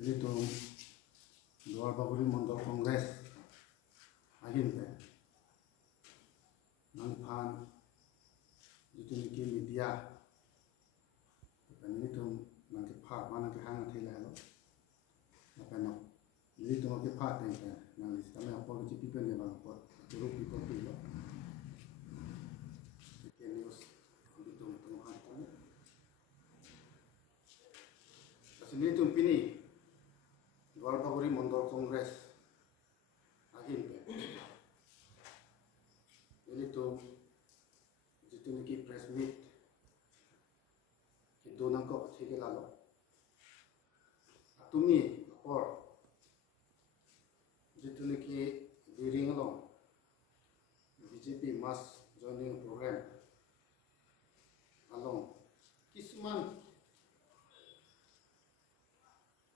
itu luar baguri mandor kongres akhir pe nangpan itu niki media dan itu nangke part mana ke hang thela lo apa nak itu nangke part yang pe nang sistem apa ke cipi pe ne bang pot guru people tu lo ke news itu han tan asli itu pini luar baguri mandor kongres akhir pe itu niki press meet itu nangko thike lalo tumi or itu niki hearing along BJP mass joining program along kisman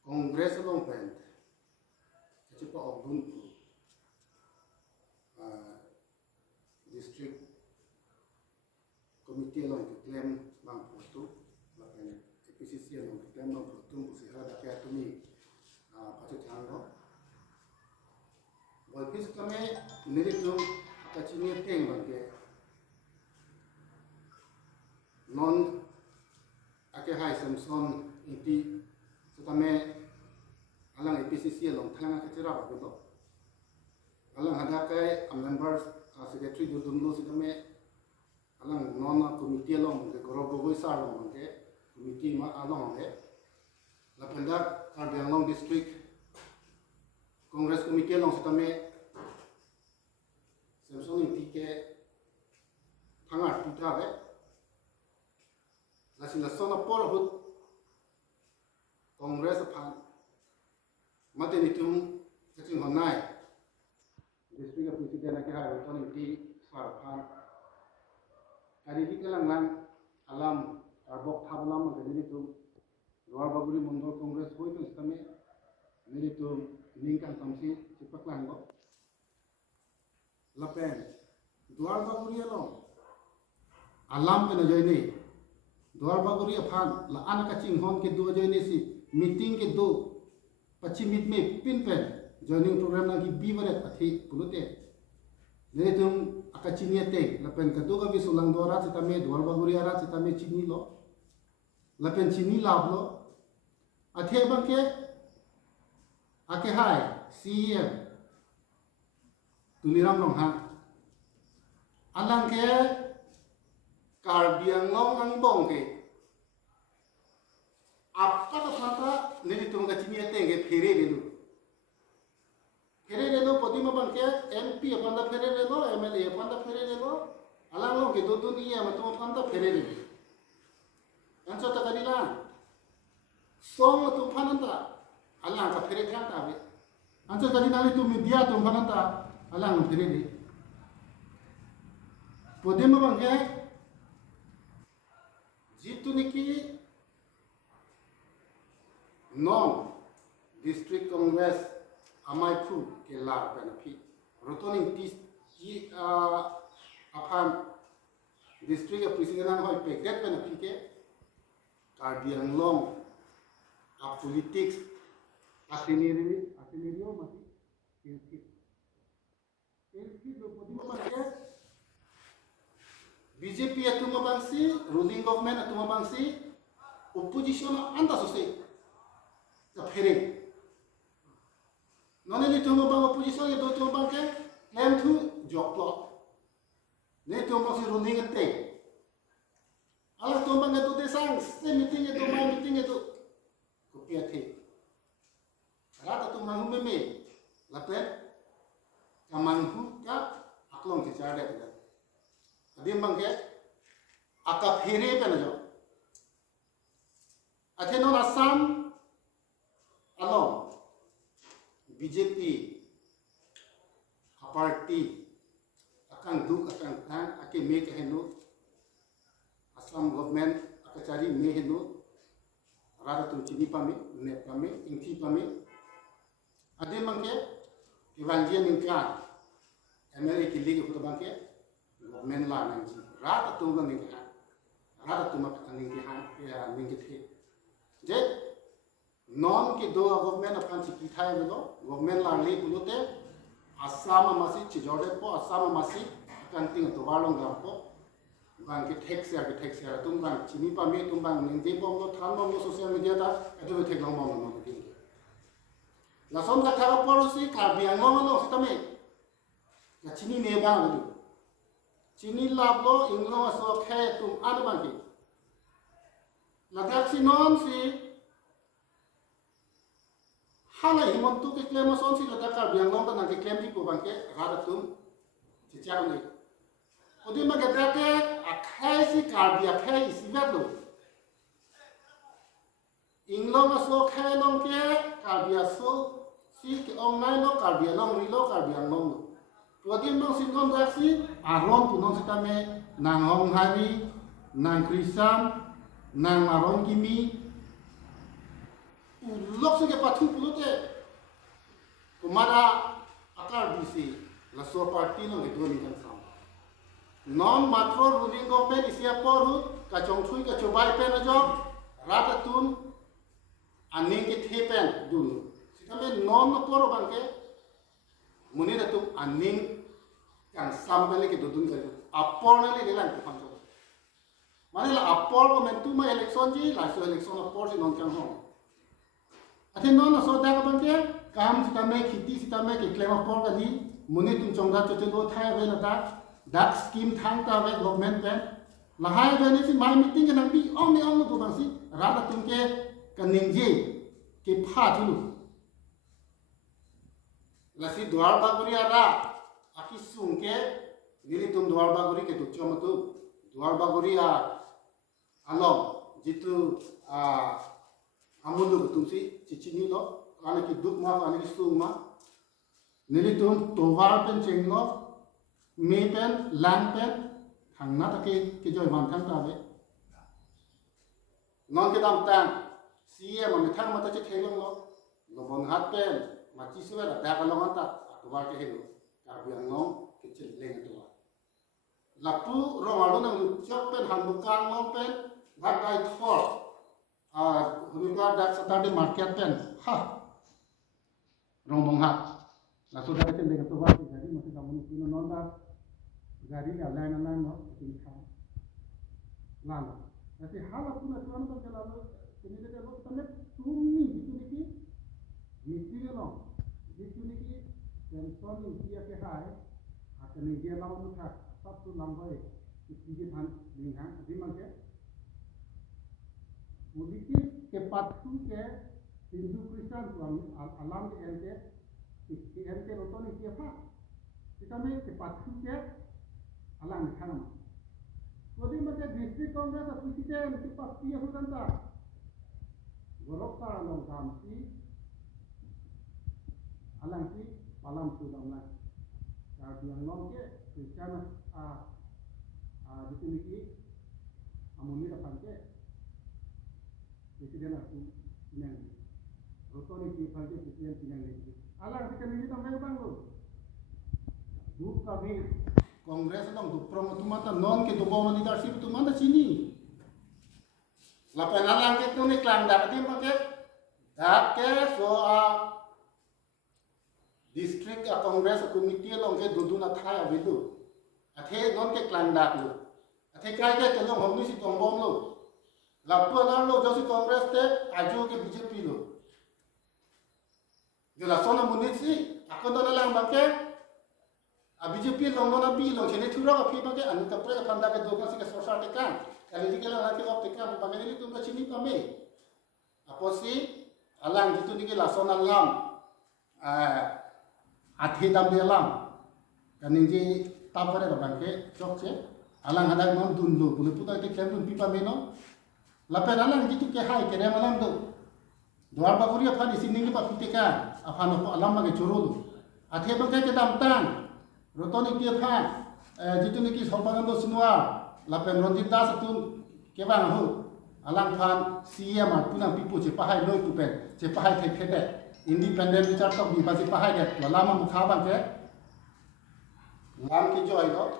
kongres along pen cepa obun district committee along claim bang postu lapen APCC along claim bang postu usaha dapat tumi patut thangro bolpis kame niritum akachini teng bangke non ake hai samson iti sutame alang APCC along thanga kachira bagulo alang hadakai members secretary dudunlo sitame alang non committee along ke gorobogo sar along ke committee ma along he la pendak Karbianglong district congress committee along sitame samsung iti ke thangar tuta be la sin la sona por hut congress phan matenitum kaching honai district president ke ha ton iti sar phan hari ini kelangan alam arbok thablam dari itu luar baguri mandor kongres hoi tu istame dari itu ningkan samsi cepak langgo lapen luar baguri along alam pe najoi ni luar baguri aphan la an ka ching hon ke do joi ni si meeting ke do 25 मिनट में pin pen joining programme ना की बीवरे अथी पुलुते ने तुम akachini te lapen kaduga bisulang dora citame duar baguri ara citame chini lo lapen chini lab lo athe bangke ake hai CM tuliram long ha alang ke Karbianglong ang bong ke apa to santa nili tum kachini te ke phere lelu फेरे ले लो पतिमा बंके एमपी अपना फेरे ले लो एमएलए अपना फेरे ले लो अलग लोग के दो नहीं है मतलब अपना फेरे ले लो अंचो तक नहीं ना सोंग तुम फनंता अलग का फेरे क्या तावे अंचो कहीं ना तुम मीडिया तुम फनंता अलग लोग फेरे ले पतिमा बंके जीतु निकी non district Congress amai phu ke la benefit rotoning tis ki aphan district president hoi pe get benefit ke Karbianglong a politics asinerio mati ilki lo podima mate BJP atuma bangsi ruling government atuma bangsi opposition anda sose ta fere non ini tuh bang opposition itu tuh bang ke claim to job plot ne tuh bang si ruling ete alah tuh bang itu desang se meeting itu kopi ate rata tuh mangu meme lapet kamangu ka aklong ke cara itu adim bang ke aka phere pe na jo ate non Assam along BJP a party akan duk akan kan ake make henu Assam government akachari me henu rara tum chini pame ne pame inti pame ade mangke evangelien inka MLA kili ke puto bangke government la nangji rara tum la ningka rara tum ak ningki ha ya ningki the je non ke do government apan chi thai melo government la le pulute asam masi chi jode po asam masi kan ting to walong da po bang ke tax ya tum bang chini pa me tum bang ning de bom lo than bom lo social media da adu thek long bom no king la som ka tha policy ka biang lo lo sitame la chini ne bang lu chini lab lo ing lo so khe tum an bang ki la dak si non si hala himon tu ke claim son si la dak ka biang lo da na ke claim di ko bang ke ra da tum chi cha ni odi ma ke dak ke a khai si ka bia khai si vet lo ing lo ma so khai long ke ka bia so si ke online lo ka bia long ri lo ka bia long lo odi ma sin kon dak si a ron tu non si ta me nang hong hari nang krisan nang maron kimi lok se ke patu pulute kumara akar bisi la so party lo ke do ni kan sam non matro ruling government isia poru ka chong thui ka chobai pen a job rata tun aning ke the pen dun sikame non na poro banke muni da tu aning kan sam bele ke dudun ka apor na le lan ko panjo mane la apor ko men tu ma election ji la so election apor si non kan ho athe non na so da ka banke kam sikame khiti sikame ke claim apor ka ni muni tum chongda cho cho thai ve na da dak scheme thang ta ve government pe la hai ve ni si mai meeting ke nang bi om me om lo bang si ra da tum ke kaning ji ke pha thu la si dwar ba guri ara aki sung ke nili tum dwar ba guri ke tu chom tu dwar ba guri a alom jitu amulu tum si chichini lo ana ki duk ma ana ki sung ma nili tum towar pen cheng lo me pen lang pen thang na ta ke joy man thang ta ve non ke dam tan sie ma me thang ma ta che theng lo lo bon hat pen ma chi su ra da ka lo ta to wa ke he lo ka biang no ke che leng to wa la pu ro ma lo nang chok pen han bu kang lo pen ba dai thor hu ga da Saturday market pen ha rong bong hat la so da ke leng to wa ke jadi ma ka mun ni non da gari ya lain no tin kha lalo nanti hala puna tuan ba kala lo ini de lo tane tumi itu niki miti lo itu niki tension ni dia ke hai akan ni dia lawan tu kha sab tu lambai itu dia than linghang di mangke politik ke patu ke Hindu Kristen tu alam ke ente roton ni dia pha kita me ke patu ke alang khanam kodi mate district congress president ki party hudanta gorokta long kam si alang si palam tu damla ka biang long ke christian dituniki amuni da panke president aku nang rotoni ki panke president nang ni alang sikani ni tamai bang lo du kami Kongres dong tu promotumata non ke dobo leadership tu mana sini. Lapan alang ke tu ni klang dak di paket dak ke so district kongres committee long ke duduna thaya bidu. Athe non ke klang dak lu. Athe kai ke telong homni si tombom lu. Lapan lo josi kongres te aju ke BJP lu. Jela sona munisi aku dona lang paket BJP long nona bi long chene thura ka phi bage an ka pre ka panda ke doka se ke sosa te kan kali dikela la ke op te kan bage ni tum ka chini pame aposi alang gitu ni ke la sona lam athi dam de lam kaning ji tapare ka bangke chok che alang hada non dun lo pule puta te kem dun pipa me no la pe alang gitu ke hai ke re malam do dwar ba guri apha ni sining pa pite kan apha no alam ma ke choro do athe bage ke dam tan rotoni dia phan jitu niki sopanando sinwa lapen ronjit das tu ke bang hu alang phan CM punang pipu che pahai noi tu pen che pahai thai phede independent richard tok ni basi pahai de lama mukha bang ke lam ki joy no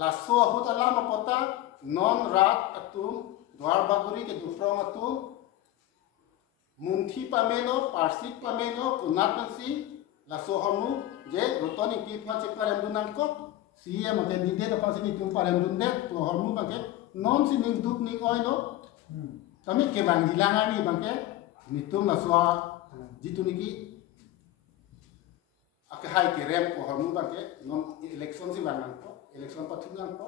la so hu ta lama pota non rat atum dwar baguri ke duprong atum Mungki pameno parsik pameno kunatasi la sohamu je rotoni ki phache parem dunang ko siye mate dide da phase ni tum parem dunde to hormu bangke non si ning dup ning oilo kami ke bang dilanga ni bangke ni tum la soa jitu niki ak hai ke rem ko hormu bangke non election si bang ko election patunang ko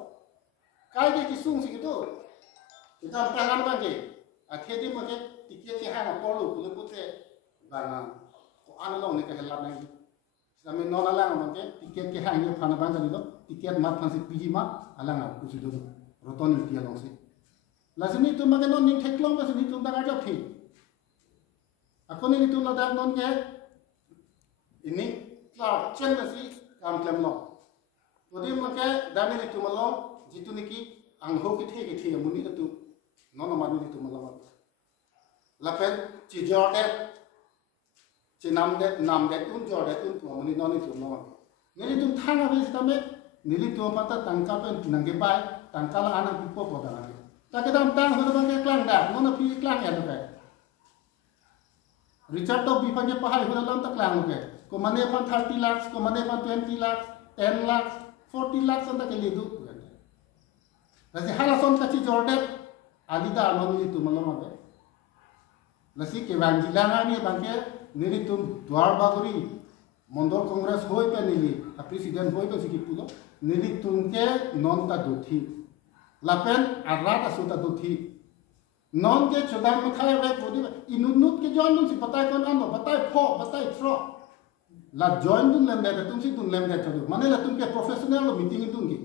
kai ke kisung si gitu kita tangan bangke akhedi mate tiket ke hana polu pulupute bang ko analong ni ke helap nang kami non alang bangke tiket ke hanya phana bang dalo tiket mat phansi piji ma alang a kusido rotoni tia long si lasini tu mage non ning theklong basini tu daga jok thi akoni ni tu la dak non ke ini klar chen basi kam klem lo todi mage dani ni tu malong jitu niki angho ki the muni tu non ma ni tu malong la pen chi jorde chi nam de un jorde un tu muni non ni tu no nili tu thanga bes tame nili tu mata tangka pen nange bai tangka la anak pipo podana tak kita tang hono bangke klang dah nona pi klang ya tuh Richard dog bifanya pahai hono lam tak klang ke ko mane pan 30 lakhs ko mane pan 20 lakhs 10 lakhs 40 lakhs anda ke lidu lasi halason kachi jordet alida amani tu malam abe lasi ke vanjilanga ni bangke nili tum dwar baguri mondor congress hoi pe nili a president hoi pe siki pulo nili tum ke non ta duthi lapen arrat asuta duthi non ke chodang mathai ve podi inunut ke join dun si patai kon ano patai pho patai tro la join dun lem de tum si dun lem de chodu mane la tum ke professional lo meeting dun ki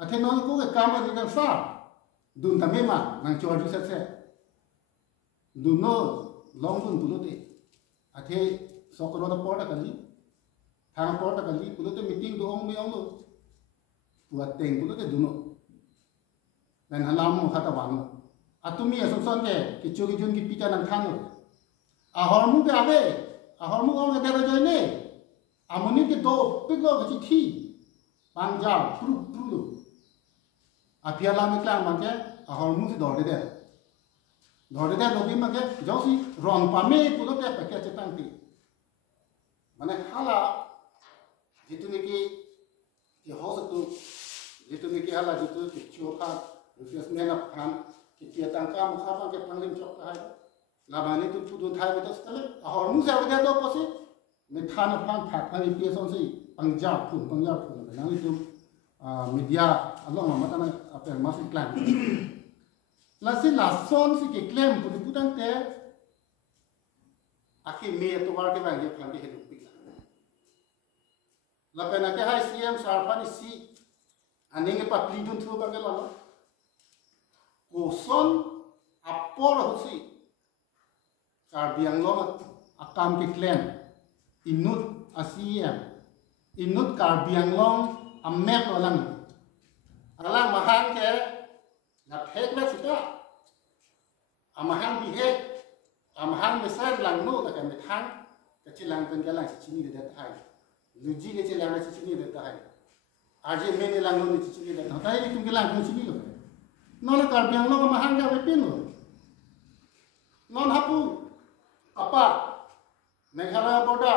athe non ko ke kam ani dang sa dun tamema nang chodu se dun no long dun puluti athe sokro da porta kali thang porta kali puluti meeting do ong me ong lo buat teng puluti duno dan halam mo kata wano atumi asonson ke kichu kijun ki pita nang thang ahormu ke abe ahormu ong ke dera joine amuni ke do piglo ke thi panja pru apiala me klang mangke ahormu si dorde de lobi mangke josi ron pame pulo te paket cetang ti mane hala jitu niki ki hosatu jitu niki hala jitu kichu ka Rufias mena pan kita tangka mukha ke panglim chok hai labani tu pudun thai betas tale ahor mu sa wada do posi me thana pan phat pani pe son si pangjab phun nang tu media along ma tana ape mas plan la si la son si ke claim pu putang te aki me to war ke bang ye plan ke hedu pik la pena ke hai cm sarpani si aninge pa plidun thu ba ke lo Koson apor husi karbiang lomat akam ke claim inut asiem inut karbiang long amep olang alang mahang ke na phek na sita amahang bihe amahang besar lang no ta kan thang ka chilang pen ka lang chini de tai luji ke chilang na chini de tai aje mene lang no ni chini de tai ni tum ke lang chini lo non karbiang lo mahang ga bepin lo non hapu apa negara boda